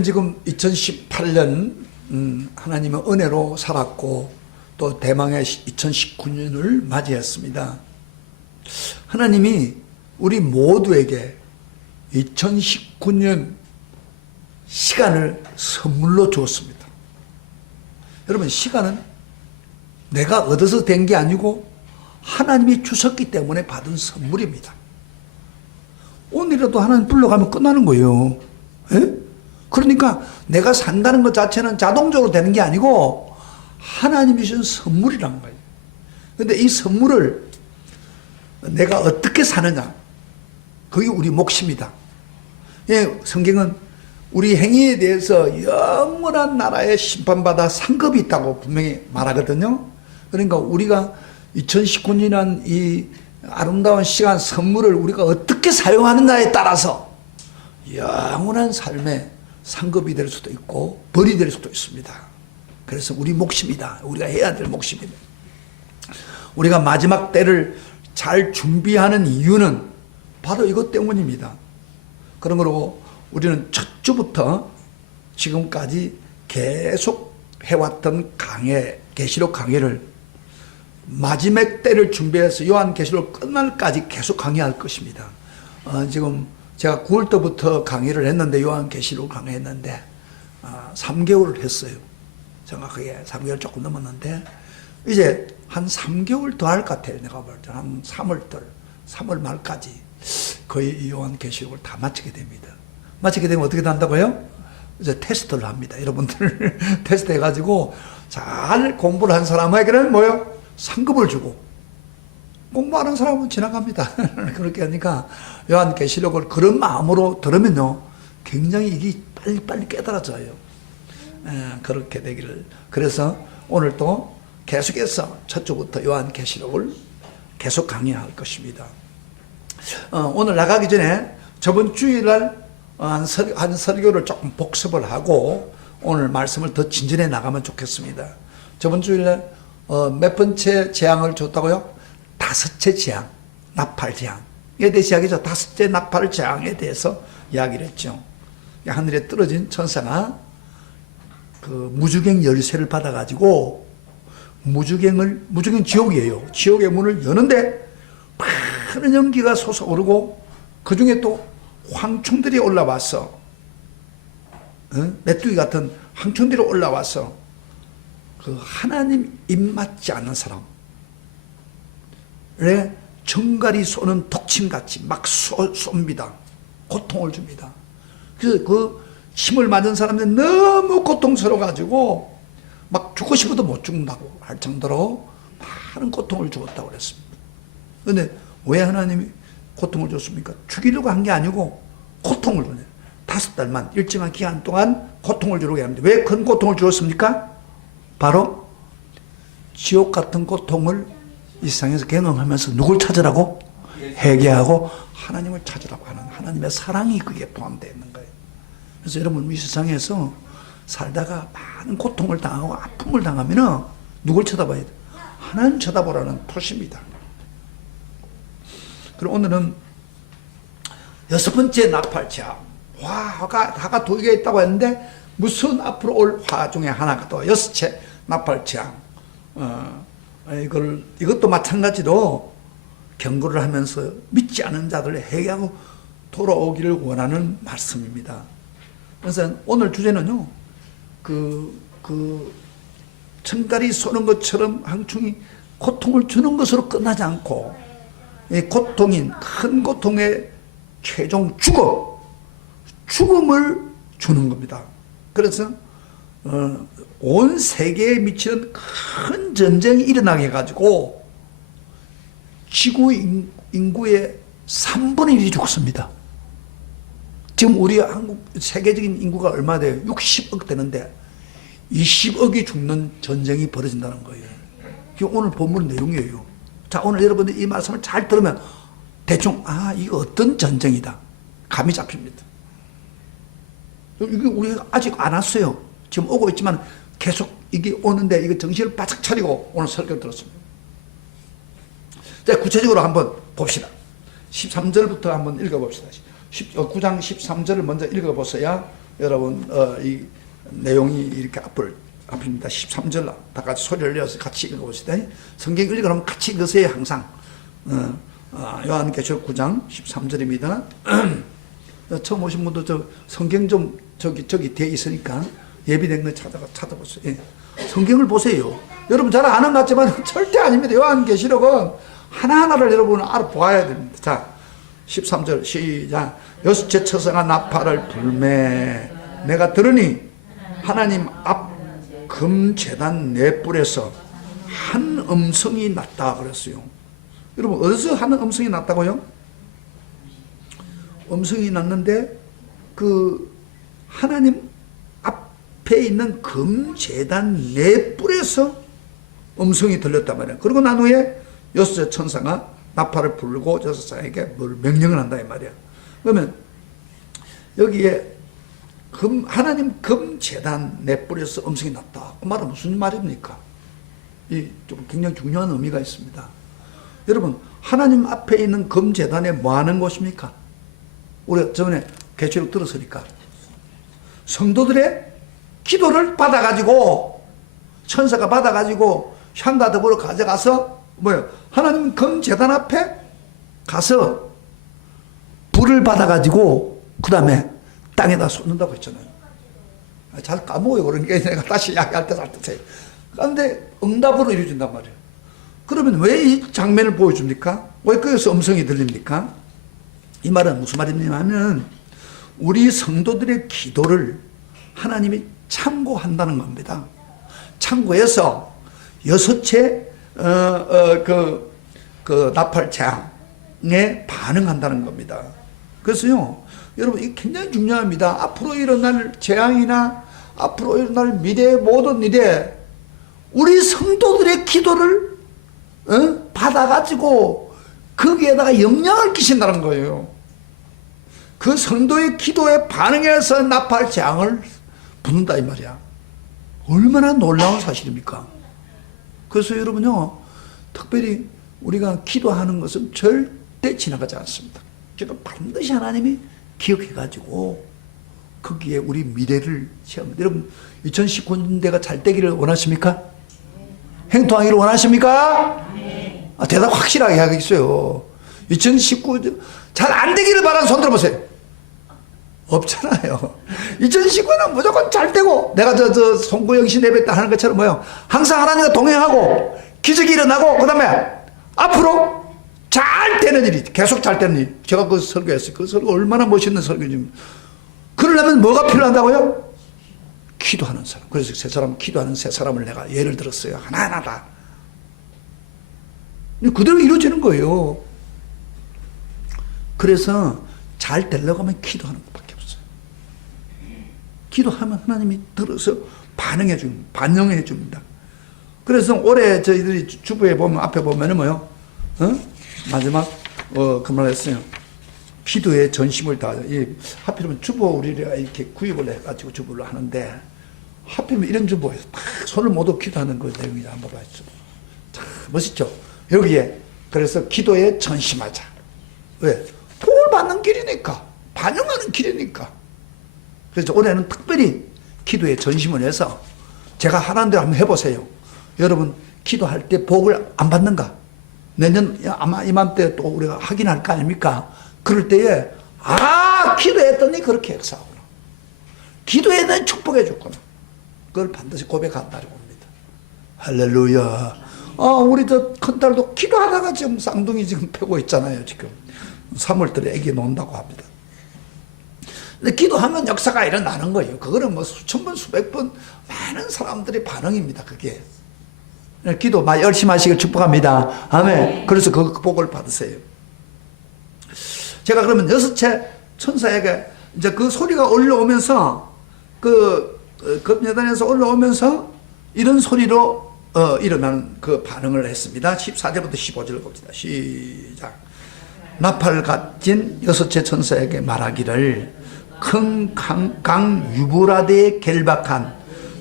지금 2018년 하나님의 은혜로 살았고 또 대망의 2019년을 맞이했습니다. 하나님이 우리 모두에게 2019년 시간을 선물로 주었습니다. 여러분, 시간은 내가 얻어서 된 게 아니고 하나님이 주셨기 때문에 받은 선물입니다. 오늘이라도 하나님 불러가면 끝나는 거예요. 에? 그러니까 내가 산다는 것 자체는 자동적으로 되는 게 아니고 하나님이 주신 선물이란 거예요. 그런데 이 선물을 내가 어떻게 사느냐, 그게 우리 몫입니다. 예, 성경은 우리 행위에 대해서 영원한 나라에 심판받아 상급이 있다고 분명히 말하거든요. 그러니까 우리가 2019년이란 이 아름다운 시간 선물을 우리가 어떻게 사용하느냐에 따라서 영원한 삶에 상급이 될 수도 있고 벌이 될 수도 있습니다. 그래서 우리 몫입니다. 우리가 해야 될 몫입니다. 우리가 마지막 때를 잘 준비하는 이유는 바로 이것 때문입니다. 그러므로 우리는 첫 주부터 지금까지 계속 해왔던 계시록 강해를 마지막 때를 준비해서 요한계시록 끝날까지 계속 강의할 것입니다. 지금 제가 9월 때부터 강의를 했는데 요한계시록 강의했는데 3개월을 했어요. 정확하게 3개월 조금 넘었는데 이제 한 3개월 더 할 것 같아요. 내가 볼 때 한 3월 말까지 거의 요한계시록을 다 마치게 됩니다. 마치게 되면 어떻게 한다고요? 이제 테스트를 합니다. 여러분들 테스트 해가지고 잘 공부를 한 사람에게는 뭐요? 상급을 주고 공부하는 사람은 지나갑니다. 그렇게 하니까 요한계시록을 그런 마음으로 들으면요, 굉장히 이게 빨리 깨달아져요. 그렇게 되기를. 그래서 오늘 또 계속해서 첫 주부터 요한계시록을 계속 강의할 것입니다. 오늘 나가기 전에 저번 주일날 한 설교를 조금 복습을 하고 오늘 말씀을 더 진전해 나가면 좋겠습니다. 저번 주일날 몇 번째 재앙을 줬다고요? 5째 재앙, 나팔 재앙에 대해서 이야기죠. 5째 나팔 재앙에 대해서 이야기를 했죠. 하늘에 떨어진 천사가 그 무주갱 열쇠를 받아가지고 무주갱 지옥이에요. 지옥의 문을 여는데 많은 연기가 솟아오르고 그 중에 또 황충들이 올라와서 메뚜기 같은 황충들이 올라와서 그 하나님 입맞지 않는 사람의 정갈이 쏘는 독침같이 막 쏩니다. 고통을 줍니다. 그래서 그 침을 맞은 사람들이 너무 고통스러워가지고 막 죽고 싶어도 못 죽는다고 할 정도로 많은 고통을 주었다고 그랬습니다. 그런데 왜 하나님이 고통을 줬습니까? 죽이려고 한 게 아니고 고통을 주네요. 5달만 일정한 기간 동안 고통을 주려고 합니다. 왜 큰 고통을 주었습니까? 바로 지옥 같은 고통을 이 세상에서 경험하면서 누굴 찾으라고? 회개하고 하나님을 찾으라고 하는 하나님의 사랑이 그게 포함되어 있는 거예요. 그래서 여러분, 이 세상에서 살다가 많은 고통을 당하고 아픔을 당하면 누굴 쳐다봐야 돼요? 하나님 쳐다보라는 표시입니다. 그리고 오늘은 6번째 나팔재앙, 화가 두 개가 있다고 했는데 무슨 앞으로 올 화 중에 하나가 또 6째 나팔재앙. 이것도 마찬가지로 경고를 하면서 믿지 않은 자들을 회개하고 돌아오기를 원하는 말씀입니다. 그래서 오늘 주제는요, 천갈이 쏘는 것처럼 황충이 고통을 주는 것으로 끝나지 않고 이 고통인 큰 고통의 최종 죽음을 주는 겁니다. 그래서 온 세계에 미치는 큰 전쟁이 일어나게 해가지고 지구 인구의 3분의 1이 죽습니다. 지금 우리 한국 세계적인 인구가 얼마 돼요? 60억 되는데 20억이 죽는 전쟁이 벌어진다는 거예요. 이게 오늘 본문 내용이에요. 자, 오늘 여러분들 이 말씀을 잘 들으면 대충 이거 어떤 전쟁이다 감이 잡힙니다. 이게 우리가 아직 안 왔어요. 지금 오고 있지만 계속 이게 오는데 이거 정신을 바짝 차리고 오늘 설교 들었습니다. 자, 구체적으로 한번 봅시다. 13절부터 한번 읽어봅시다. 9장 13절을 먼저 읽어보셔야 여러분 이 내용이 이렇게 앞입니다. 13절 다 같이 소리를 내어서 같이 읽어봅시다. 성경 읽으면 같이 읽으세요. 항상 요한계시록 9장 13절입니다. 처음 오신 분도 저 성경 좀 저기 뒤에 있으니까 예비된 거 찾아보세요. 예. 성경을 보세요. 여러분 잘 아는 것 같지만 절대 아닙니다. 요한계시록은 하나하나를 여러분은 알아보아야 됩니다. 자, 13절 시작. 여섯째 처소가 나팔을 불매 내가 들으니 하나님 앞 금제단 네 뿔에서 한 음성이 났다 그랬어요. 여러분 어디서 한 음성이 났다고요? 음성이 났는데 그 하나님 앞에 있는 금제단 네 뿔에서 음성이 들렸단 말이에요. 그리고 난 후에 여섯째 천사가 나팔을 불고 여섯 사에게 뭘 명령을 한다 이 말이야. 그러면 여기에 하나님 금제단 네 뿔에서 음성이 났다. 그 말은 무슨 말입니까? 이 좀 굉장히 중요한 의미가 있습니다. 여러분 하나님 앞에 있는 금제단에 뭐 하는 곳입니까? 우리가 저번에 계시록 들었으니까 성도들의 기도를 받아가지고 천사가 받아가지고 향과 더불어 가져가서 뭐예요? 하나님 금제단 앞에 가서 불을 받아가지고 그 다음에 땅에다 쏟는다고 했잖아요. 잘 까먹어요. 그러니까 내가 다시 이야기할 때 잘 드세요. 그런데 응답으로 이루어진단 말이에요. 그러면 왜 이 장면을 보여줍니까? 왜 거기서 음성이 들립니까? 이 말은 무슨 말이냐면 우리 성도들의 기도를 하나님이 참고한다는 겁니다. 참고해서 여섯째 그 나팔장에 반응한다는 겁니다. 그래서요, 여러분 이게 굉장히 중요합니다. 앞으로 일어날 재앙이나 앞으로 일어날 미래의 모든 일에 우리 성도들의 기도를 받아가지고 거기에다가 영향을 끼친다는 거예요. 그 성도의 기도에 반응해서 나팔장을 부는다 이 말이야. 얼마나 놀라운 사실입니까? 그래서 여러분요, 특별히 우리가 기도하는 것은 절대 지나가지 않습니다. 기도 반드시 하나님이 기억해가지고 거기에 우리 미래를 체험합니다. 여러분 2019년대가 잘 되기를 원하십니까? 행통하기를 원하십니까? 대답 확실하게 하겠어요. 2019 잘 안 되기를 바라는 손 들어보세요. 없잖아요. 2019는 무조건 잘 되고 내가 저 송구영 씨 내뱉다 하는 것처럼 뭐요? 항상 하나님과 동행하고 기적이 일어나고 그 다음에 앞으로 잘 되는 일이 계속 잘 되는 일. 제가 그 설교했어요. 그 설교 얼마나 멋있는 설교지. 그러려면 뭐가 필요한다고요? 기도하는 사람. 그래서 기도하는 세 사람을 내가 예를 들었어요. 하나하나다. 그대로 이루어지는 거예요. 그래서 잘 되려고 하면 기도하는 것밖에 없어요. 기도하면 하나님이 들어서 반영해 줍니다. 그래서 올해 저희들이 주부에 보면 앞에 보면은 뭐요? 마지막 그 말 했어요. 기도에 전심을 다. 하필이면 주보 우리가 이렇게 구입을 해가지고 주보를 하는데 하필이면 이런 주보에 딱 손을 모두 기도하는 그 내용이 한번 봐야죠. 참 멋있죠. 여기에 그래서 기도에 전심하자. 왜? 복을 받는 길이니까, 반영하는 길이니까. 그래서 올해는 특별히 기도에 전심을 해서 제가 하라는 대로 한번 해보세요. 여러분 기도할 때 복을 안 받는가? 내년 아마 이맘때 또 우리가 확인할 거 아닙니까? 그럴 때에 기도했더니 그렇게 역사하구나. 기도했더니 축복해 줬구나. 그걸 반드시 고백한다고 봅니다. 할렐루야. 우리 저 큰딸도 기도하다가 지금 쌍둥이 지금 패고 있잖아요. 지금 3월달에 애기 논다고 합니다. 근데 기도하면 역사가 일어나는 거예요. 그거는 뭐 수천 번 수백 번 많은 사람들의 반응입니다. 그게 기도 열심히 하시길 축복합니다. 아멘. 그래서 그 복을 받으세요. 제가 그러면 여섯째 천사에게 이제 그 소리가 올라오면서 그 금여단에서 올라오면서 이런 소리로 일어나는 그 반응을 했습니다. 14절부터 15절 봅시다. 시작. 나팔 가진 여섯째 천사에게 말하기를 큰 강 유브라데에 결박한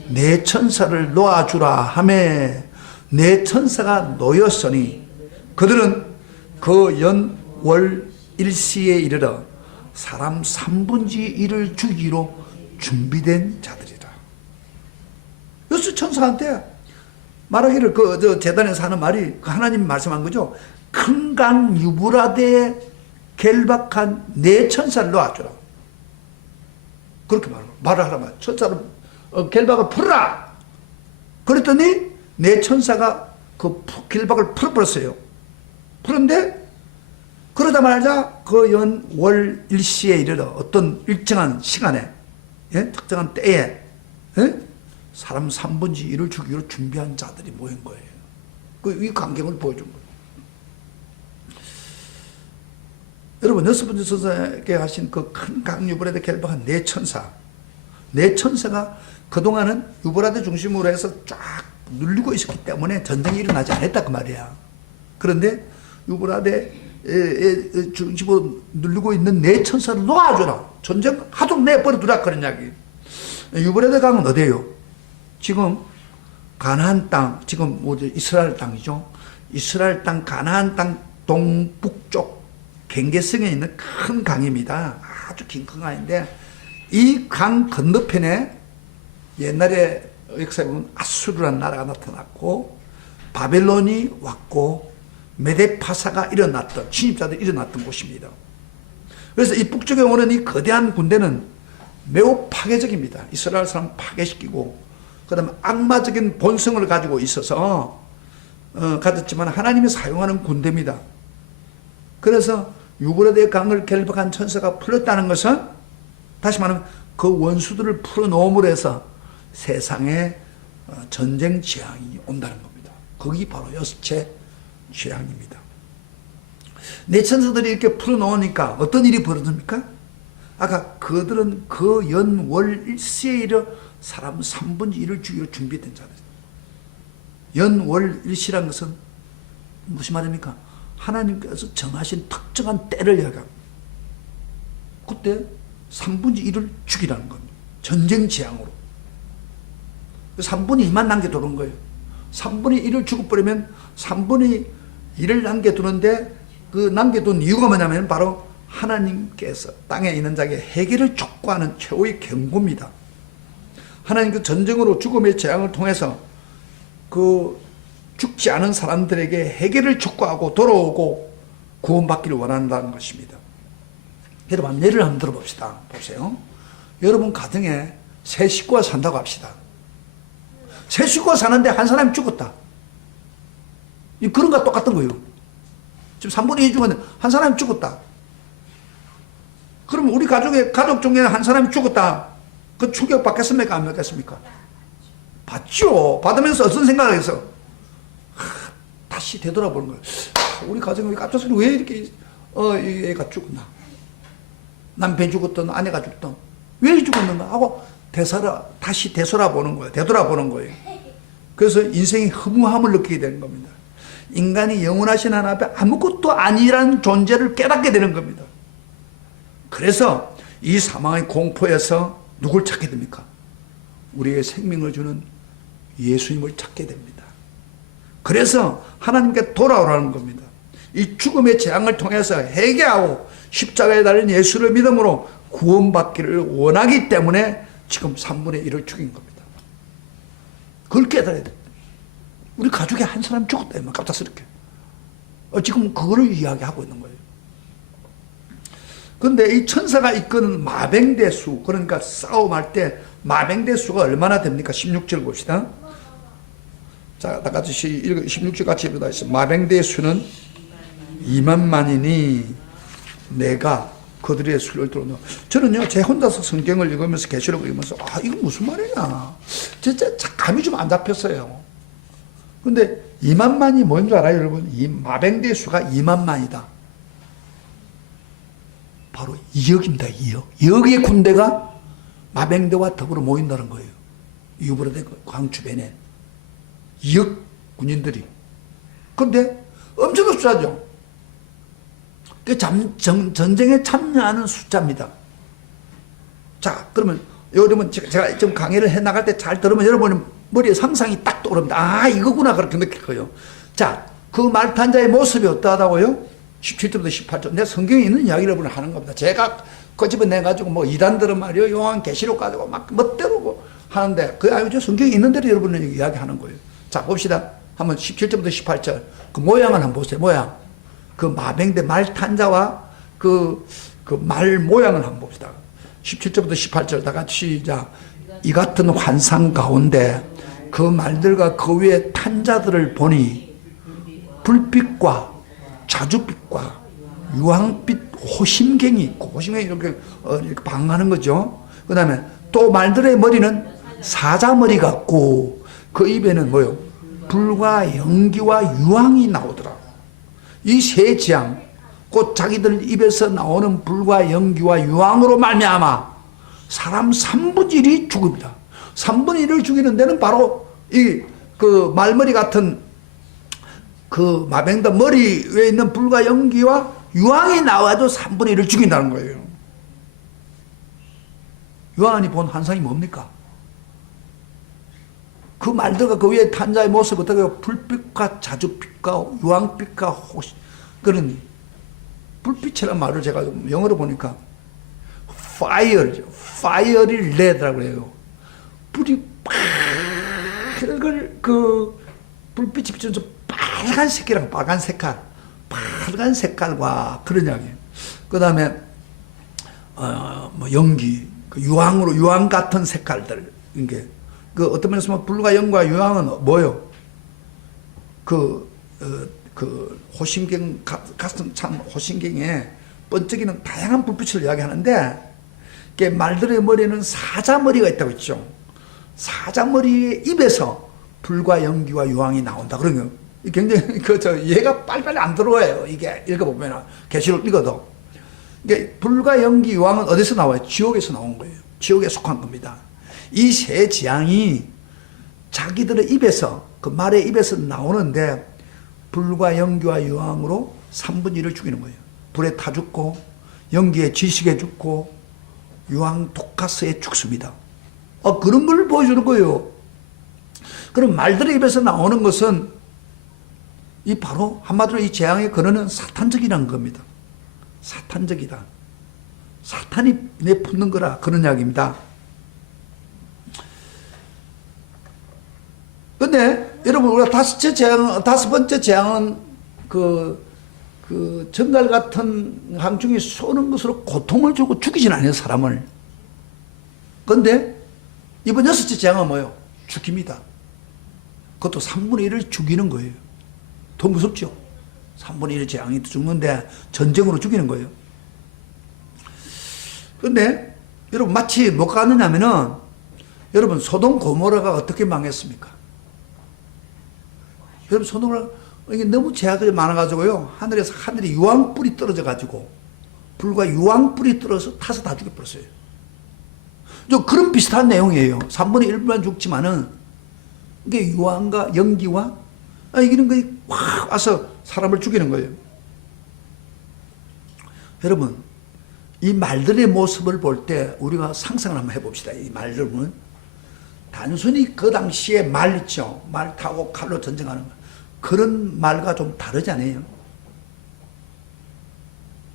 네 천사를 놓아주라 하매 네 천사가 놓였으니 그들은 그 연 월 일시에 이르러 사람 1/3를 주기로 준비된 자들이라. 여기서 천사한테 말하기를 저 재단에서 하는 말이 그 하나님이 말씀한 거죠. 큰 강 유브라데에 결박한 네 천사를 놓아주라. 그렇게 말을 하란 말이야. 천사를 결박을 풀어라. 그랬더니 네 천사가 그 결박을 풀어버렸어요. 그런데 그러자마자 그 연월 일시에 이르러 어떤 일정한 시간에, 예? 특정한 때에, 예? 사람 3분의 1을 죽이기로 준비한 자들이 모인 거예요. 이 광경을 보여준 거예요. 여러분, 여섯 번째 선생님께 하신 그 큰 강 유브라데 결박한 네 천사. 네 천사가 그동안은 유브라데 중심으로 해서 쫙 눌리고 있었기 때문에 전쟁이 일어나지 않았다 그 말이야. 그런데 유브라데 중심으로 눌리고 있는 네 천사를 놓아줘라. 전쟁 하도 내버려두라 그런 이야기. 유브라데 강은 어디예요? 지금 가나안 땅, 지금 이스라엘 땅이죠. 이스라엘 땅, 가나안 땅 동북쪽 경계성에 있는 큰 강입니다. 아주 긴 큰 강인데 이 강 건너편에 옛날에 역사에 보면 아수르라는 나라가 나타났고 바벨론이 왔고 메데파사가 일어났던 침입자들이 일어났던 곳입니다. 그래서 이 북쪽에 오는 이 거대한 군대는 매우 파괴적입니다. 이스라엘 사람 파괴시키고 그다음에 악마적인 본성을 가지고 있어서 가졌지만 하나님이 사용하는 군대입니다. 그래서 유브라데 강을 결박한 천사가 풀렸다는 것은 다시 말하면 그 원수들을 풀어놓음으로 해서 세상에 전쟁 재앙이 온다는 겁니다. 거기 바로 여섯째 재앙입니다. 네 천사들이 이렇게 풀어놓으니까 어떤 일이 벌어집니까? 아까 그들은 그 연월 일시에 이르러 사람 3분의 1을 죽이려 준비된 자들. 연월 일시란 것은 무슨 말입니까? 하나님께서 정하신 특정한 때를 이야기합니다. 그때 3분의 1을 죽이라는 겁니다. 전쟁 재앙으로. 3분의 2만 남겨두는 거예요. 3분의 1을 죽어버리면 3분의 1을 남겨두는데 그 남겨둔 이유가 뭐냐면 바로 하나님께서 땅에 있는 자에게 해결을 촉구하는 최후의 경고입니다. 하나님 그 전쟁으로 죽음의 재앙을 통해서 그 죽지 않은 사람들에게 해결을 촉구하고 돌아오고 구원받기를 원한다는 것입니다. 여러분 예를 한번 들어봅시다. 보세요. 여러분 가정에 세 식구가 산다고 합시다. 세 식구가 사는데 한 사람이 죽었다. 그런 거와 똑같은 거예요. 지금 3분의 2 죽었는데 한 사람이 죽었다. 그럼 우리 가족 중에 한 사람이 죽었다. 그 충격 받겠습니까? 안 받겠습니까? 받죠. 받으면서 어떤 생각을 해서 다시 되돌아보는 거예요. 우리 가정에 갑자기 왜 이렇게 얘가 죽었나? 남편이 죽었던 아내가 죽던 왜 죽었는가 하고 다시 되돌아보는 거예요. 되돌아보는 거예요. 그래서 인생의 허무함을 느끼게 되는 겁니다. 인간이 영원하신 하나님 앞에 아무것도 아니라는 존재를 깨닫게 되는 겁니다. 그래서 이 사망의 공포에서 누굴 찾게 됩니까? 우리에게 생명을 주는 예수님을 찾게 됩니다. 그래서 하나님께 돌아오라는 겁니다. 이 죽음의 재앙을 통해서 회개하고 십자가에 달린 예수를 믿음으로 구원받기를 원하기 때문에 지금 3분의 1을 죽인 겁니다. 그걸 깨달아야 됩니다. 우리 가족에 한 사람 죽었다. 갑작스럽게. 지금 그거를 이야기하고 있는 거예요. 그런데 이 천사가 이끄는 마병대수, 그러니까 싸움할 때 마병대수가 얼마나 됩니까? 16절 봅시다. 자, 다 같이 16절 같이 읽어다 있어. 마병대수는 2만만이니 내가 그들의 수를 들어놓아. 저는요, 제 혼자서 성경을 읽으면서 계시록을 읽으면서 이거 무슨 말이냐. 진짜 감이 좀 안 잡혔어요. 근데 2만만이 뭔 줄 알아요, 여러분? 이 마병대수가 2만만이다. 바로 2억입니다, 2억. 2억의 군대가 마병대와 더불어 모인다는 거예요. 유브라데 강 주변에. 2억 군인들이. 그런데 엄청난 숫자죠. 그 전쟁에 참여하는 숫자입니다. 자, 그러면 여러분 제가 좀 강의를 해 나갈 때 잘 들으면 여러분 머리에 상상이 딱 떠오릅니다. 이거구나 그렇게 느낄 거예요. 자, 그 말탄자의 모습이 어떠하다고요? 17절부터 18절. 내 성경에 있는 이야기를 하는 겁니다. 제가 끄집어내가지고 뭐 이단들은 말이요, 요한계시록 가지고 막 멋대로 뭐 하는데, 그 아주 성경에 있는 대로 여러분은 이야기하는 거예요. 자, 봅시다. 한번 17절부터 18절. 그 모양을 한번 보세요. 모양. 그 마병대 말 탄자와 그 말 모양을 한번 봅시다. 17절부터 18절 다 같이 시작. 이 같은 환상 가운데 그 말들과 그 위에 탄자들을 보니 불빛과 자주빛과 유황빛 호심경이 있고, 호심경이 이렇게 방하는 거죠. 그 다음에 또 말들의 머리는 사자머리 같고 그 입에는 뭐요? 불과 연기와 유황이 나오더라. 이 세 재앙, 곧 자기들 입에서 나오는 불과 연기와 유황으로 말미암아 사람 3분의 1이 죽습니다. 3분의 1을 죽이는 데는 바로 이 그 말머리 같은 그 마병다 머리 위에 있는 불과 연기와 유황이 나와도 3분의 1을 죽인다는 거예요. 요한이 본 환상이 뭡니까? 그 말들과 그 위에 탄자의 모습, 어떻게 불빛과 자주빛과 유황빛과 호시, 그런 불빛이라는 말을 제가 영어로 보니까 fire죠. fire를 red라고 해요. 불이 빨간 그 불빛이 비춰서 빨간 색이랑 빨간 색깔, 빨간 색깔과 그런 이야기예요. 그 다음에 뭐 연기, 그 유황으로 유황 같은 색깔들, 이게 그 어떤 면에서 보면 불과 연과 유황은 뭐요? 그 호심경 같은 참 호심경에 번쩍이는 다양한 불빛을 이야기하는데, 말들의 머리에는 사자머리가 있다고 했죠. 사자머리의 입에서 불과 연기와 유황이 나온다. 그런 거 굉장히 얘가 빨리빨리 안 들어와요. 이게 읽어보면 계시록 읽어도 이게 불과 연기 유황은 어디서 나와요? 지옥에서 나온 거예요. 지옥에 속한 겁니다. 이 세 재앙이 자기들의 입에서, 그 말의 입에서 나오는데 불과 연기와 유황으로 3분의 1을 죽이는 거예요. 불에 타 죽고 연기에 지식에 죽고 유황 독가스에 죽습니다. 그런 걸 보여주는 거예요. 그럼 말들의 입에서 나오는 것은 이 바로 한마디로 이 재앙의 근원은 사탄적이라는 겁니다. 사탄적이다. 사탄이 내뿜는 거라, 그런 이야기입니다. 근데 여러분, 우리가 다섯 번째 재앙은 그 정갈 같은 함중이 쏘는 것으로 고통을 주고 죽이진 않아요, 사람을. 근데 이번 여섯째 재앙은 뭐예요? 죽입니다. 그것도 3분의 1을 죽이는 거예요. 더 무섭죠? 3분의 1의 재앙이 죽는데 전쟁으로 죽이는 거예요. 근데 여러분, 마치 뭐가 가느냐면은, 여러분, 소돔 고모라가 어떻게 망했습니까? 여러분, 소돔을 이게 너무 죄악이 많아가지고요, 하늘이 유황불이 떨어져가지고 불과 유황불이 떨어져서 타서 다 죽여버렸어요. 그런 비슷한 내용이에요. 3분의 1만 죽지만은 이게 유황과 연기와 이기는 거에 확 와서 사람을 죽이는 거예요. 여러분, 이 말들의 모습을 볼 때 우리가 상상을 한번 해봅시다. 이 말들은 단순히 그 당시에 말 있죠. 말 타고 칼로 전쟁하는 거. 그런 말과 좀 다르지 않아요?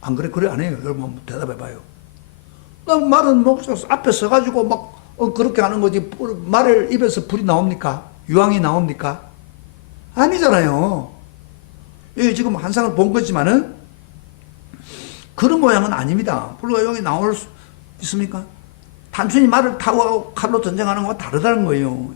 안 그래? 그래 안 해요? 여러분 한번 대답해 봐요. 말은 뭐 앞에 서가지고 막 그렇게 하는 거지, 말을 입에서 불이 나옵니까? 유황이 나옵니까? 아니잖아요. 예, 지금 환상을 본 거지만은 그런 모양은 아닙니다. 불과 유황이 나올 수 있습니까? 단순히 말을 타고 칼로 전쟁하는 것과 다르다는 거예요.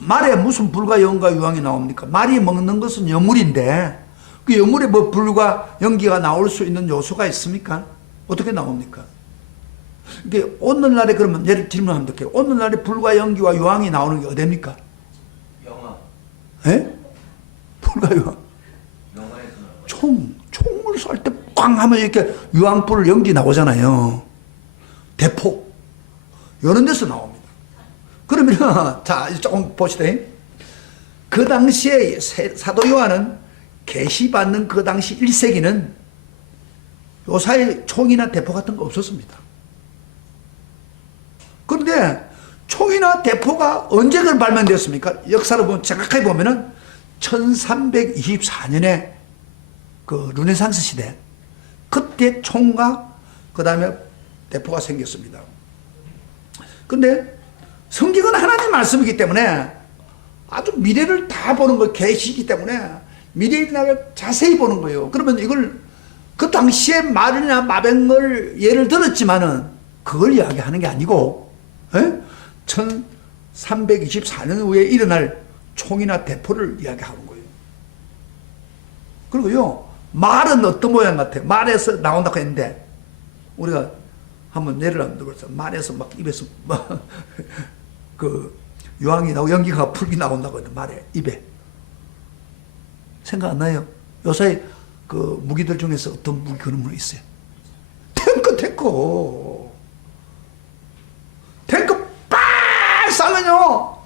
말에 무슨 불과 연과 유황이 나옵니까? 말이 먹는 것은 여물인데 그 여물에 뭐 불과 연기가 나올 수 있는 요소가 있습니까? 어떻게 나옵니까? 이게 오늘날에, 그러면 예를 질문하면 어떡해요? 오늘날에 불과 연기와 유황이 나오는 게 어디입니까? 영화. 예? 불과 유황. 총을 쏠 때 꽝 하면 이렇게 유황불 연기 나오잖아요. 대포. 이런 데서 나옵니다. 그러면, 자, 조금 봅시다. 그 당시에 사도 요한은 계시받는 그 당시 1세기는 요사이 총이나 대포 같은 거 없었습니다. 그런데 총이나 대포가 언제 그 발명되었습니까? 역사를 보면, 정확하게 보면은 1324년에 그 르네상스 시대, 그때 총과 그 다음에 대포가 생겼습니다. 근데 성경은 하나님 말씀이기 때문에 아주 미래를 다 보는 거 계시기 때문에 미래의 날을 자세히 보는 거예요. 그러면 이걸 그 당시에 말이나 마병을 예를 들었지만은 그걸 이야기하는 게 아니고 1324년 후에 일어날 총이나 대포를 이야기하는 거예요. 그리고요 말은 어떤 모양 같아요? 말에서 나온다고 했는데 우리가 한번 예를 들어서 말에서 막 입에서 그 유황이 나오고 연기가 풀기 나온다고 했는데 말에 입에 생각 안 나요? 요새 그 무기들 중에서 어떤 무기 그런 거 있어요? 탱크 빡 쏴면요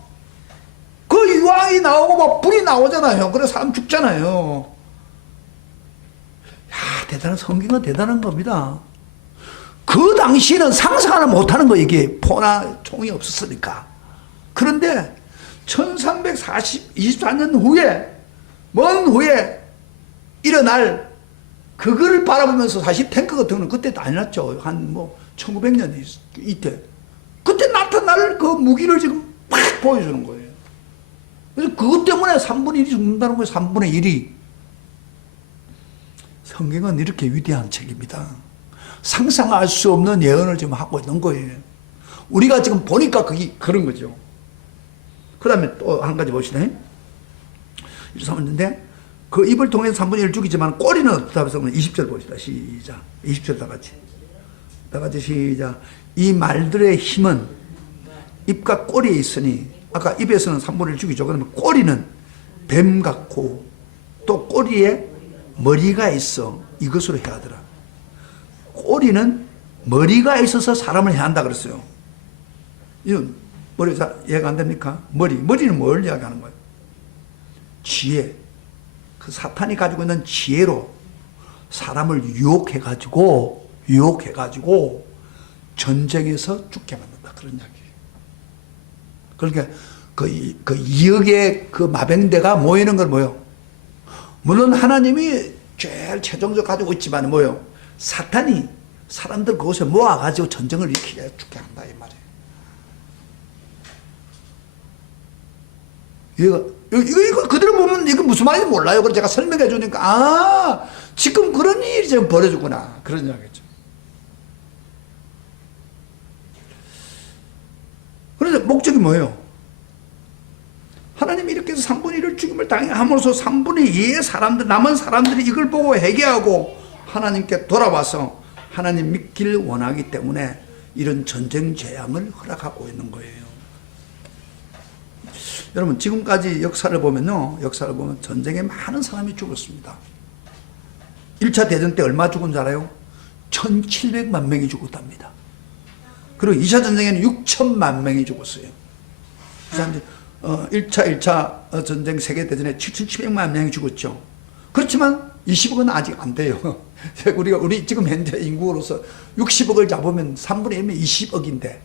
그 유황이 나오고 막 불이 나오잖아요. 그래서 사람 죽잖아요. 야, 대단한 성경은 대단한 겁니다. 그 당시에는 상상을 못하는 거 이게 포나 총이 없었으니까. 그런데 1324년 후에 먼 후에 일어날 그거를 바라보면서 사실 탱크 같은 거는 그때도 안 났죠. 한 뭐 1900년 이때 그때 나타날 그 무기를 지금 팍 보여주는 거예요. 그래서 그것 때문에 3분의 1이 죽는다는 거예요. 3분의 1이. 성경은 이렇게 위대한 책입니다. 상상할 수 없는 예언을 지금 하고 있는 거예요. 우리가 지금 보니까 그게 그런 거죠. 그 다음에 또 한 가지 봅시다. 이렇게 하는데 그 입을 통해서 3분의 1 죽이지만 꼬리는 어떻다 해서 20절 봅시다. 시작. 20절 다 같이. 다 같이 시작. 이 말들의 힘은 입과 꼬리에 있으니 아까 입에서는 3분의 1 죽이죠. 그러면 꼬리는 뱀 같고 또 꼬리에 머리가 있어 이것으로 해하더라. 꼬리는 머리가 있어서 사람을 해한다 그랬어요. 이건 머리 잘 이해가 안 됩니까? 머리는 뭘 이야기하는 거예요? 지혜. 그 사탄이 가지고 있는 지혜로 사람을 유혹해가지고 전쟁에서 죽게 만든다. 그런 이야기예요. 그러니까 그 2억의 그 마병대가 모이는 건 뭐예요? 물론 하나님이 제일 최종적으로 가지고 있지만 뭐예요? 사탄이 사람들 그곳에 모아가지고 전쟁을 일으키게 죽게 한다 이 말이에요. 이거 그대로 보면 이거 무슨 말인지 몰라요. 그래서 제가 설명해 주니까 아 지금 그런 일이 지금 벌어지구나 그런 이야기죠. 그래서 목적이 뭐예요? 하나님이 이렇게 해서 3분의 1을 죽임을 당함으로써 3분의 2의 사람들 남은 사람들이 이걸 보고 회개하고 하나님께 돌아와서 하나님 믿기를 원하기 때문에 이런 전쟁 재앙을 허락하고 있는 거예요. 여러분 지금까지 역사를 보면 전쟁에 많은 사람이 죽었습니다. 1차 대전 때 얼마 죽은 줄 알아요? 1700만 명이 죽었답니다. 그리고 2차 전쟁에는 6천만 명이 죽었어요. 1차 전쟁 세계대전에 700만 명이 죽었죠. 그렇지만 20억은 아직 안 돼요. 우리 지금 현재 인구로서 60억을 잡으면 3분의 1면 20억인데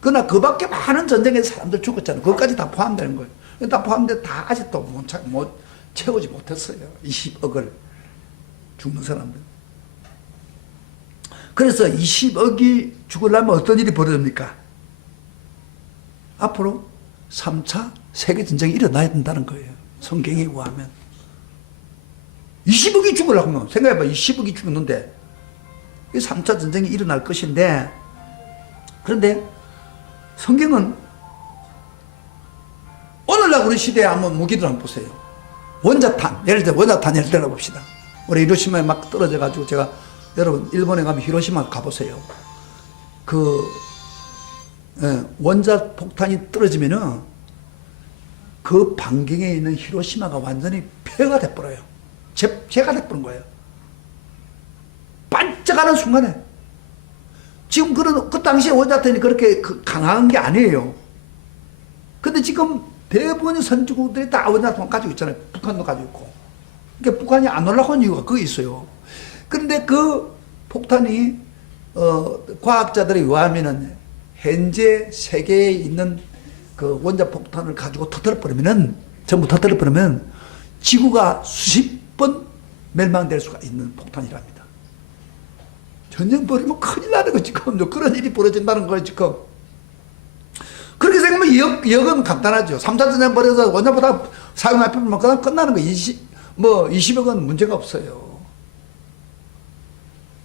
그러나 그 밖에 많은 전쟁에서 사람들 죽었잖아요. 그것까지 다 포함되는 거예요. 다 포함돼 다 아직도 못 채우지 못했어요. 20억을 죽는 사람들. 그래서 20억이 죽으려면 어떤 일이 벌어집니까? 앞으로 3차 세계전쟁이 일어나야 된다는 거예요. 성경에 의하면. 20억이 죽으려면 생각해봐. 20억이 죽었는데 3차 전쟁이 일어날 것인데 그런데 성경은 오늘날 우리 시대에 한번 무기들 한번 보세요. 원자탄, 예를 들어 원자탄 예를 들어 봅시다. 우리 히로시마에 막 떨어져 가지고 제가 여러분 일본에 가면 히로시마 가보세요. 원자 폭탄이 떨어지면은 그 반경에 있는 히로시마가 완전히 폐가 돼버려요. 재가 돼버린 거예요. 반짝하는 순간에. 지금 그 당시에 원자탄이 그렇게 강한 게 아니에요. 근데 지금 대부분의 선진국들이 다 원자탄 가지고 있잖아요. 북한도 가지고 있고. 그러니까 북한이 안 올라간 이유가 그게 있어요. 그런데 그 폭탄이, 과학자들에 의하면은 현재 세계에 있는 그 원자폭탄을 가지고 전부 터뜨려버리면 지구가 수십 번 멸망될 수가 있는 폭탄이랍니다. 전쟁 벌이면 큰일 나는 거 지금. 그런 일이 벌어진다는 거예요, 지금. 그렇게 생각하면 역은 간단하죠. 3차 전쟁 벌여서 원자보다 사용합하면 그냥 끝나는 거. 20억은 문제가 없어요.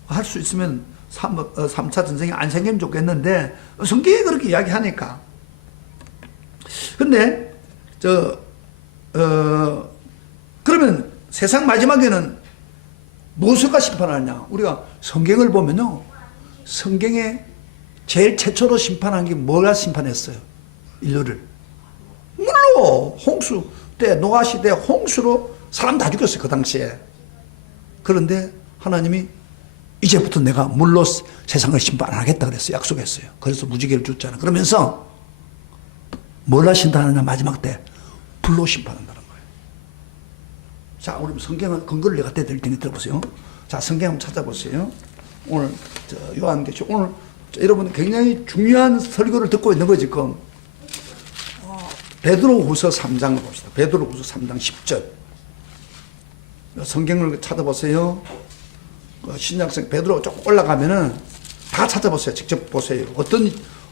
할 수 있으면 3차 전쟁이 안 생기면 좋겠는데, 성경이 그렇게 이야기하니까. 근데, 그러면 세상 마지막에는 무엇을가 심판하느냐? 우리가 성경을 보면요. 성경에 제일 최초로 심판한 게 뭐가 심판했어요? 인류를. 물로 홍수 때, 노아 시대 홍수로 사람 다 죽였어요. 그 당시에. 그런데 하나님이 이제부터 내가 물로 세상을 심판하겠다 그랬어요. 약속했어요. 그래서 무지개를 줬잖아. 그러면서 뭘 하신다느냐? 마지막 때 불로 심판한다는 거예요. 자, 우리 성경은 근거를 내가 떼드릴 테니 들어보세요. 자, 성경 한번 찾아보세요. 오늘 요한계시록 오늘 여러분 굉장히 중요한 설교를 듣고 있는 거죠, 지금. 베드로후서 3장을 봅시다. 베드로후서 3장 10절. 성경을 찾아보세요. 신약성 베드로 쭉 올라가면은 다 찾아보세요. 직접 보세요.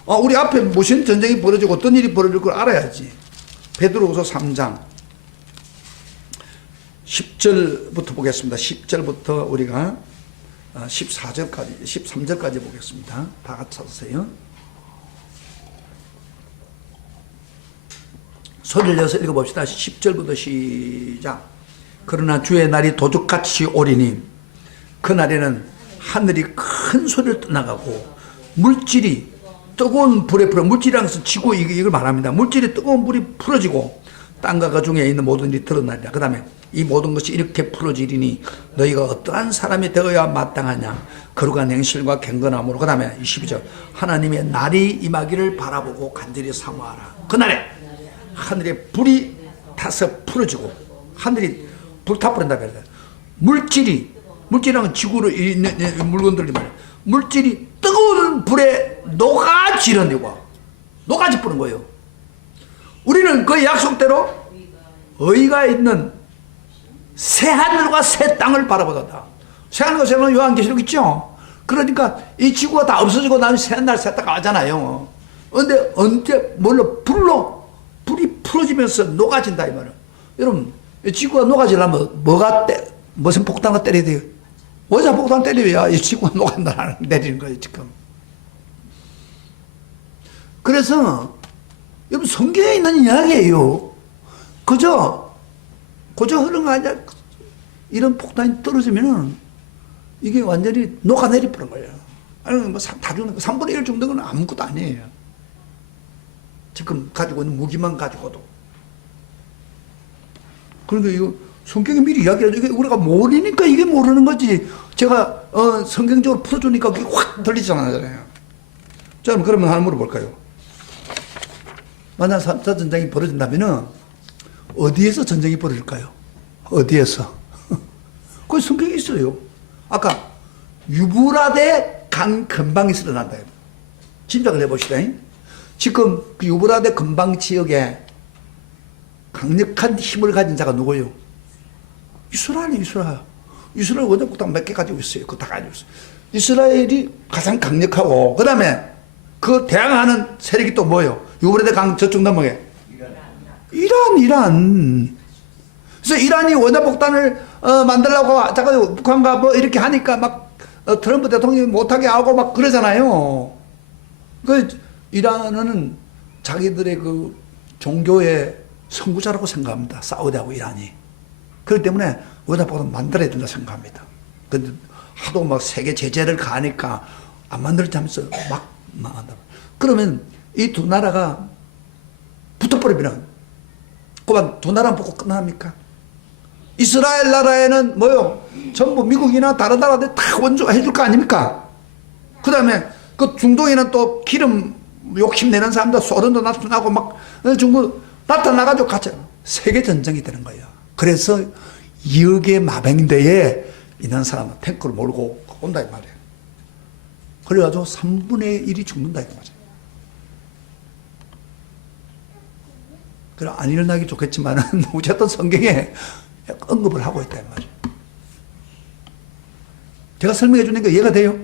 우리 앞에 무슨 전쟁이 벌어지고 어떤 일이 벌어질 걸 알아야지. 베드로후서 3장 10절부터 보겠습니다. 10절부터 우리가 14절까지, 13절까지 보겠습니다. 다 같이 찾으세요. 소리를 내서 읽어봅시다. 10절부터 시작. 그러나 주의 날이 도둑같이 오리니 그날에는 하늘이 큰 소리를 떠나가고 물질이 뜨거운 불에 풀어, 물질이라는 것은 지구 이걸 말합니다. 물질이 뜨거운 불이 풀어지고 땅과 그 중에 있는 모든 일이 드러나리라. 그 다음에 이 모든 것이 이렇게 풀어지리니 너희가 어떠한 사람이 되어야 마땅하냐. 거룩한 행실과 경건함으로. 그 다음에 22절. 하나님의 날이 임하기를 바라보고 간절히 사모하라. 그날에 하늘에 불이 타서 풀어지고, 하늘이 불타버린다. 물질이라는 지구로 있는 물건들이 말이야. 물질이 뜨거운 불에 녹아지려고 녹아지 뿌는 거예요. 우리는 그 약속대로 의가 있는 새 하늘과 새 땅을 바라보다. 새 하늘과 새 땅은 요한계시록 있죠. 그러니까 이 지구가 다 없어지고 나면 새 하늘 새 땅 가잖아요. 그런데 언제 불이 풀어지면서 녹아진다 이 말이에요. 여러분, 지구가 녹아지려면 무슨 폭탄을 때려야 돼요? 원자 폭탄 때려야 이 지구가 녹아진다 내리는 거예요, 지금. 그래서 여러분, 성경에 있는 이야기예요. 그저 흐른 거 아니라 이런 폭탄이 떨어지면은 이게 완전히 녹아내리 버린 거예요. 아니, 다 죽는 거. 3분의 1 정도는 아무것도 아니에요. 지금 가지고 있는 무기만 가지고도. 그러니까 이거 성경이 미리 이야기하죠. 이게 우리가 모르니까 이게 모르는 거지. 제가 성경적으로 풀어주니까 그게 확 들리잖아요. 자, 그러면 하나 물어볼까요? 만약 3차 전쟁이 벌어진다면은 어디에서 전쟁이 벌어질까요? 어디에서? 거기 성경이 있어요. 아까 유브라데 강 근방에서 일어난다. 짐작을 해봅시다. 지금 그 유브라데 근방 지역에 강력한 힘을 가진 자가 누구예요? 이스라엘이에요, 이스라엘. 이스라엘 원자폭탄 몇 개 가지고 있어요. 그거 다 가지고 있어요. 이스라엘이 가장 강력하고, 그 다음에 그 대항하는 세력이 또 뭐예요? 유브라데 강 저쪽 넘어에. 이란. 그래서 이란이 원자폭탄을 만들려고 자꾸 북한과 뭐 이렇게 하니까 막 트럼프 대통령이 못하게 하고 막 그러잖아요. 그 이란은 자기들의 그 종교의 선구자라고 생각합니다. 사우디하고 이란이. 그렇기 때문에 원자폭탄 만들어야 된다 생각합니다. 근데 하도 막 세계 제재를 가하니까 안 만들지 하면서 막 망한다. 그러면 이 두 나라가 붙어버리면 그만 두 나라 보고 끝납니까? 이스라엘 나라에는 뭐요? 전부 미국이나 다른 나라들 다 원조해 줄 거 아닙니까? 그 다음에 그 중동에는 또 기름 욕심내는 사람들 소련도 나타나고 막 중국 나타나가지고 같이 세계 전쟁이 되는 거예요. 그래서 이억의 마병대에 있는 사람은 탱크를 몰고 온다 이 말이에요. 그래가지고 3분의 1이 죽는다 이 말이에요. 그래 안 일어나기 좋겠지만은 어쨌든 성경에 언급을 하고 있다 이 말이에요. 제가 설명해 주는 게 이해가 돼요?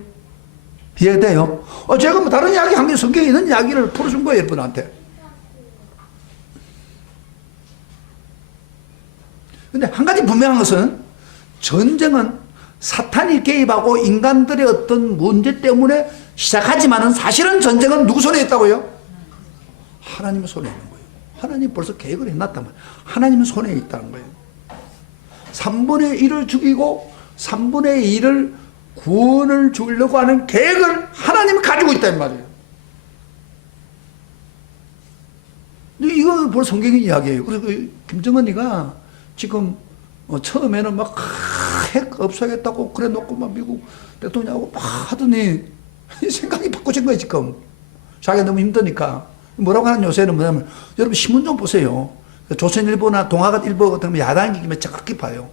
이해돼요? 제가 뭐 다른 이야기 한 게 성경에 있는 이야기를 풀어준 거예요, 여러분한테. 근데 한 가지 분명한 것은 전쟁은 사탄이 개입하고 인간들의 어떤 문제 때문에 시작하지만은 사실은 전쟁은 누구 손에 있다고요? 하나님의 손에 있는 거예요. 하나님 벌써 계획을 해놨단 말이에요. 하나님의 손에 있다는 거예요. 3분의 1을 죽이고 3분의 1을 구원을 주려고 하는 계획을 하나님이 가지고 있단 말이에요. 이거 벌써 성경의 이야기예요. 그래서 김정은이가 지금 처음에는 막 핵 없애겠다고 그래 놓고 막 미국 대통령하고 막 하더니 생각이 바꿔진 거예요, 지금. 자기가 너무 힘드니까. 뭐라고 하는 요새는 뭐냐면, 여러분 신문 좀 보세요. 조선일보나 동아일보 같은 거 야당 얘기면 정확히 봐요.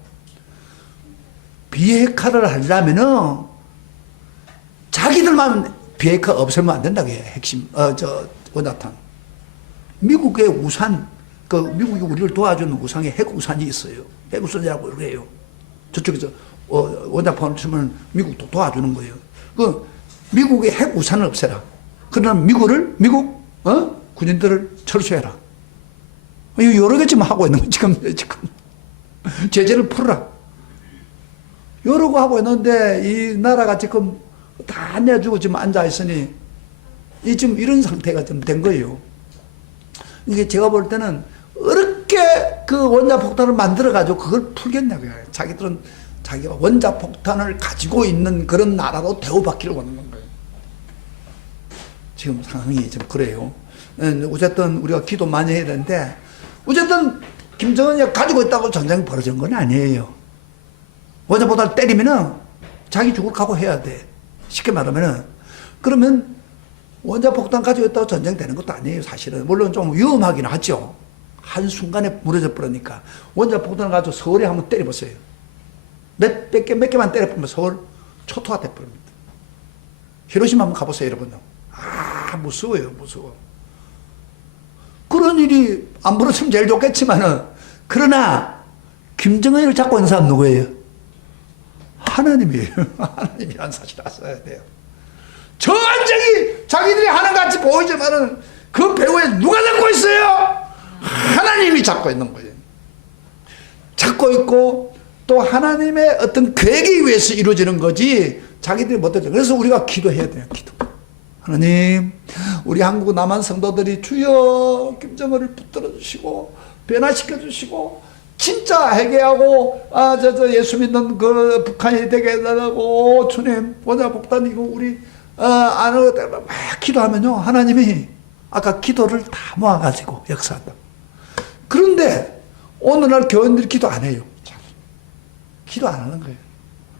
비핵화를 하려면은 자기들만 비핵화 없애면 안 된다고 해요. 핵심, 원자탄. 미국의 우산, 미국이 우리를 도와주는 우상에 핵 우산이 있어요. 핵 우산이라고 그래요. 저쪽에서 원자탄을 쓰면 미국도 도와주는 거예요. 미국의 핵 우산을 없애라. 그러면 미국 군인들을 철수해라. 여러 개 지금 하고 있는 거예요. 지금 제재를 풀어라. 이러고 하고 있는데 이 나라가 지금 다 내주고 지금 앉아 있으니 지금 이런 상태가 좀 된 거예요. 이게 제가 볼 때는 어렵게 그 원자폭탄을 만들어가지고 그걸 풀겠냐고요. 자기들은 자기가 원자폭탄을 가지고 있는 그런 나라로 대우받기를 원하는 거예요. 지금 상황이 좀 그래요. 어쨌든 우리가 기도 많이 해야 되는데, 어쨌든 김정은이 가지고 있다고 전쟁이 벌어진 건 아니에요. 원자폭탄을 때리면은 자기 죽을 각오해야 돼. 쉽게 말하면은. 그러면 원자폭탄 가지고 있다고 전쟁 되는 것도 아니에요, 사실은. 물론 좀 위험하긴 하죠. 한순간에 무너져 버리니까. 원자폭탄을 가지고 서울에 한번 때려보세요. 몇 개만 때려보면 서울 초토화 돼버립니다. 히로시마 한번 가보세요, 여러분. 무서워요, 무서워. 그런 일이 안 벌어지면 제일 좋겠지만은, 그러나 김정은을 잡고 있는 사람 누구예요? 하나님이에요. 하나님이라는 사실을 알아야 돼요. 전쟁이 자기들이 하는 것 같이 보이지만은 그 배후에 누가 잡고 있어요? 하나님이 잡고 있는 거예요. 잡고 있고 또 하나님의 어떤 계획에 의해서 이루어지는 거지 자기들이 못하죠. 그래서 우리가 기도해야 돼요. 기도. 하나님, 우리 한국 남한 성도들이 주여 김정은을 붙들어 주시고 변화시켜 주시고 진짜 회개하고 예수 믿는 그 북한이 되게 해달라고 주님 원자폭탄 이거 우리 안 하고 막 기도하면요 하나님이 아까 기도를 다 모아가지고 역사한다. 그런데 오늘날 교인들이 기도 안 해요. 기도 안 하는 거예요.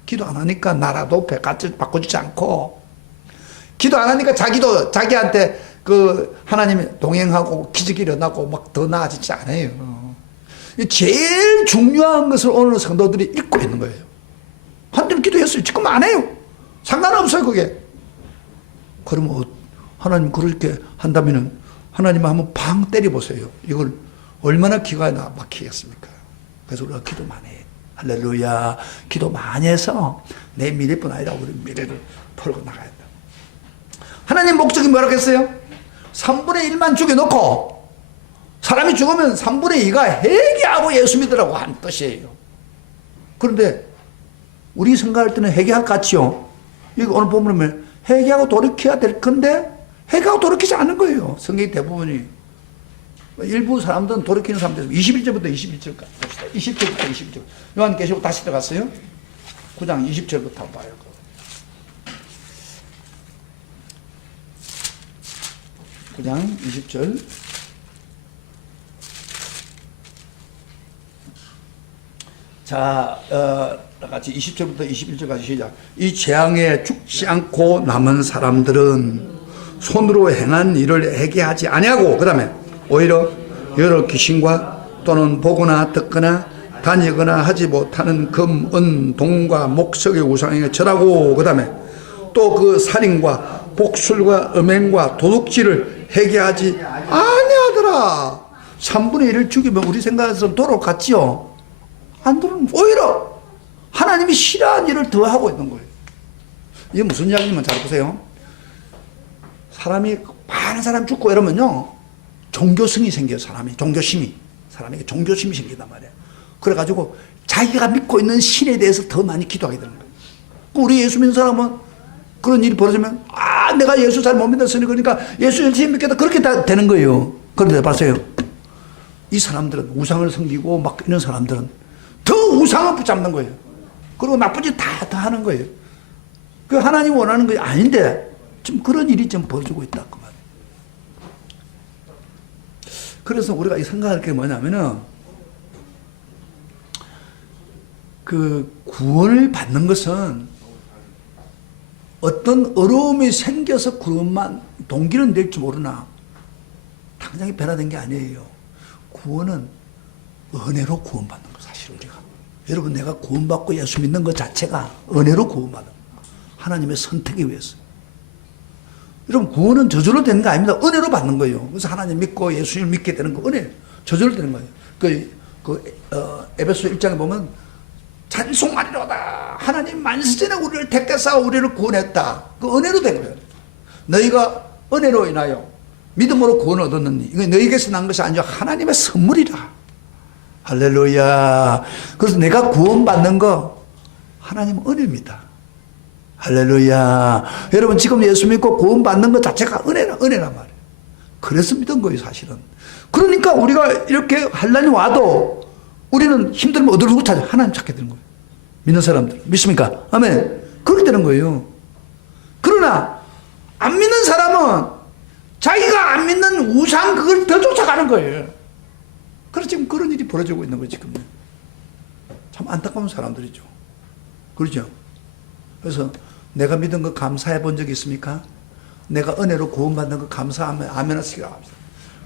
기도 안 하니까 나라도 바꿔주지 않고, 기도 안 하니까 자기한테 그 하나님이 동행하고 기적이 일어나고 막 더 나아지지 않아요. 제일 중요한 것을 오늘 성도들이 잊고 있는 거예요. 한때는 기도했어요. 지금 안 해요. 상관없어요, 그게. 그러면 하나님 그렇게 한다면은 하나님 한번 방 때려보세요. 이걸 얼마나 기가 막히겠습니까? 그래서 우리가 기도 많이 해요. 할렐루야. 기도 많이 해서 내 미래뿐 아니라 우리 미래를 풀고 나가야 된다. 하나님 목적이 뭐라고 했어요? 3분의 1만 죽여놓고 사람이 죽으면 3분의 2가 회개하고 예수 믿으라고 한 뜻이에요. 그런데 우리 생각할 때는 회개할 것 같지요? 이거 오늘 보면 회개하고 돌이켜야 될 건데 회개하고 돌이키지 않는 거예요. 성경 대부분이. 일부 사람들은 돌이키는 사람들 21절부터 21절까지 봅시다. 20절부터 21절. 요한계시록 다시 들어갔어요. 9장 20절부터 봐요. 9장 20절. 자, 같이 20절부터 21절까지 시작. 이 재앙에 죽지 않고 남은 사람들은 손으로 행한 일을 회개하지 아니하고, 그 다음에 오히려 여러 귀신과 또는 보거나 듣거나 다니거나 하지 못하는 금, 은, 동과 목석의 우상에 절하고, 그 다음에 또 그 살인과 복술과 음행과 도둑질을 회개하지 아니하더라. 3분의 1을 죽이면 우리 생각에서는 도로 같지요? 안 들어는 오히려 하나님이 싫어하는 일을 더 하고 있는 거예요. 이게 무슨 이야기냐면 잘 보세요. 사람이 많은 사람 죽고 이러면요 종교성이 생겨요. 사람에게 종교심이 생긴단 말이에요. 그래가지고 자기가 믿고 있는 신에 대해서 더 많이 기도하게 되는 거예요. 우리 예수 믿는 사람은 그런 일이 벌어지면 내가 예수 잘 못 믿었으니 그러니까 예수 열심히 믿겠다 그렇게 다 되는 거예요. 그런데 봤어요. 이 사람들은 우상을 섬기고 막 이런 사람들은 더 우상을 붙잡는 거예요. 그리고 나쁜 짓 다 하는 거예요. 그 하나님 원하는 게 아닌데 지금 그런 일이 좀 벌어지고 있다 그 말이에요. 그래서 우리가 이 생각할 게 뭐냐면은 그 구원을 받는 것은 어떤 어려움이 생겨서 구원만 동기는 될지 모르나 당장에 변화된 게 아니에요. 구원은 은혜로 구원받는 거 사실 우리가. 여러분 내가 구원받고 예수 믿는 것 자체가 은혜로 구원받는 거. 하나님의 선택에 의해서. 여러분 구원은 저절로 되는 거 아닙니다. 은혜로 받는 거예요. 그래서 하나님 믿고 예수님을 믿게 되는 거 은혜 저절로 되는 거예요. 에베소 1장에 보면 찬송하리로다. 하나님 만세전에 우리를 택하사 우리를 구원했다. 그 은혜로 된 거예요. 너희가 은혜로 인하여 믿음으로 구원을 얻었느니 이거 너희에게서 난 것이 아니라 하나님의 선물이라. 할렐루야. 그래서 내가 구원받는 거 하나님은 은혜입니다. 할렐루야. 여러분 지금 예수 믿고 구원받는 것 자체가 은혜란 말이에요. 그래서 믿은 거예요 사실은. 그러니까 우리가 이렇게 환난이 와도 우리는 힘들면 어디로 누구 찾아? 하나님 찾게 되는 거예요. 믿는 사람들. 믿습니까? 아멘. 그렇게 되는 거예요. 그러나 안 믿는 사람은 자기가 안 믿는 우상 그걸 더 쫓아가는 거예요. 그래서 지금 그런 일이 벌어지고 있는 거예요. 지금. 참 안타까운 사람들이죠. 그렇죠? 그래서 내가 믿은 거 감사해 본 적 있습니까? 내가 은혜로 구원받는 거 감사하면 아멘 하시기 바랍니다.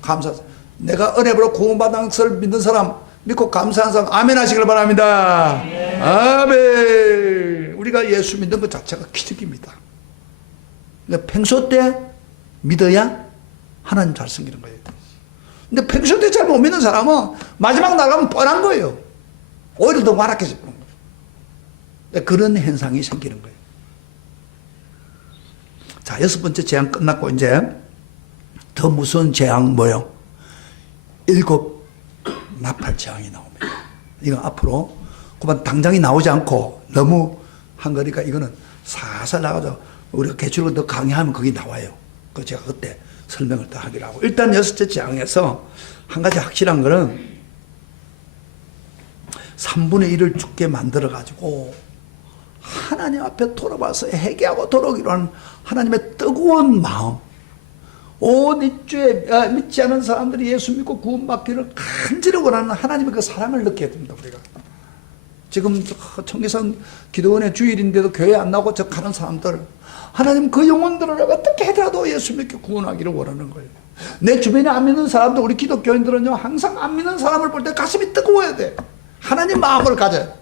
감사. 내가 은혜로 구원받는 것을 믿는 사람 믿고 감사하는 사람 아멘 하시길 바랍니다. 아멘. 우리가 예수 믿는 것 자체가 기적입니다. 그러니까 평소 때 믿어야 하나님 잘 섬기는 거예요. 근데 평소 때 잘 못 믿는 사람은 마지막 나가면 뻔한 거예요. 오히려 더 완악해지는 거예요. 그런 현상이 생기는 거예요. 자, 6번째 재앙 끝났고 이제 더 무서운 재앙 뭐요? 7 나팔 재앙이 나옵니다. 이건 앞으로 그만 당장이 나오지 않고 너무 한 거니까 이거는 살살 나가서 우리가 계시록을 더 강의하면 거기 나와요. 그 제가 그때 설명을 다 하기로 하고. 일단 6째 재앙에서 한 가지 확실한 거는 3분의 1을 죽게 만들어 가지고 하나님 앞에 돌아와서 회개하고 돌아오기로 하는 하나님의 뜨거운 마음. 온 입주에 믿지 않은 사람들이 예수 믿고 구원받기를 간절히 원하는 하나님의 그 사랑을 느껴야 됩니다. 우리가 지금 청계산 기도원의 주일인데도 교회 안 나오고 저 가는 사람들, 하나님 그 영혼들을 어떻게 해라도 예수 믿게 구원하기를 원하는 거예요. 내 주변에 안 믿는 사람들, 우리 기독교인들은요 항상 안 믿는 사람을 볼 때 가슴이 뜨거워야 돼. 하나님 마음을 가져요.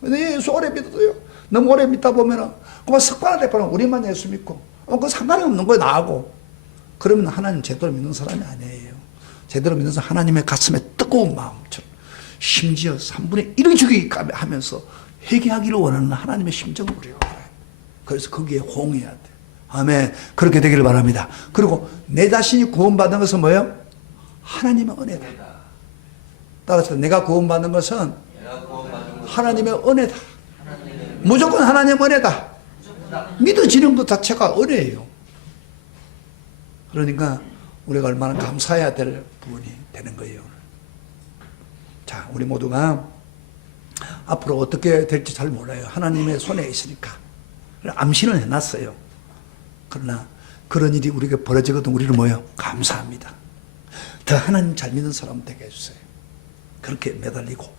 근데 예수 오래 믿어도요, 너무 오래 믿다 보면은 그만 습관을 돼버리면 우리만 예수 믿고 그 상관이 없는 거예요. 나하고. 그러면 하나님 제대로 믿는 사람이 아니에요. 제대로 믿는 사람 하나님의 가슴에 뜨거운 마음처럼 심지어 3분의 1을 주기 하면서 회개하기를 원하는 하나님의 심정을 우리가 알아요. 그래서 거기에 호응해야 돼. 아멘. 그렇게 되기를 바랍니다. 그리고 내 자신이 구원받은 것은 뭐예요? 하나님의 은혜다. 따라서 내가 구원받는 것은 하나님의 은혜다. 무조건 하나님의 은혜다. 믿어지는 것 자체가 은혜예요. 그러니까 우리가 얼마나 감사해야 될 부분이 되는 거예요. 자, 우리 모두가 앞으로 어떻게 될지 잘 몰라요. 하나님의 손에 있으니까. 암신을 해놨어요. 그러나 그런 일이 우리에게 벌어지거든 우리는 뭐예요? 감사합니다. 더 하나님 잘 믿는 사람 되게 해주세요. 그렇게 매달리고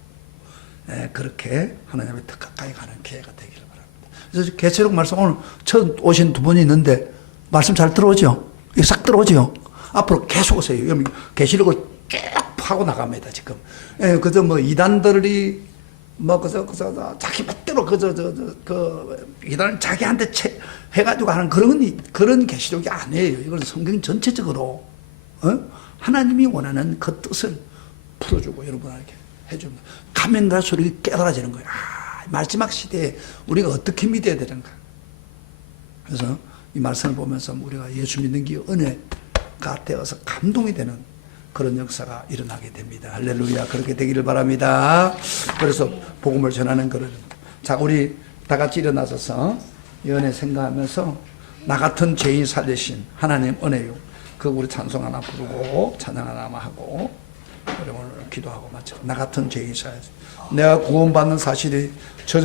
그렇게 하나님의 더 가까이 가는 기회가 되기를 바랍니다. 그래서 계시록 말씀 오늘 처음 오신 두 분이 있는데 말씀 잘 들어오죠? 싹 들어오죠? 앞으로 계속 오세요. 여러분 계시록을 쭉 파고 나갑니다. 지금. 그저 뭐 이단들이 뭐 그저 자기 멋대로 이단 자기한테 해가지고 하는 그런 계시록이 아니에요. 이건 성경 전체적으로 하나님이 원하는 그 뜻을 풀어주고 여러분에게 해줍니다. 가면 갈수록 깨달아지는 거예요. 마지막 시대에 우리가 어떻게 믿어야 되는가. 그래서 이 말씀을 보면서 우리가 예수 믿는 게 은혜가 되어서 감동이 되는 그런 역사가 일어나게 됩니다. 할렐루야. 그렇게 되기를 바랍니다. 그래서 복음을 전하는 그런. 자, 우리 다 같이 일어나서서 이 은혜 생각하면서 나 같은 죄인 살리신 하나님 은혜요. 그 우리 찬송 하나 부르고 찬양 하나 하고 우리 오늘 기도하고 마쳐. 나 같은 죄인 살리신. 내가 구원받는 사실이 저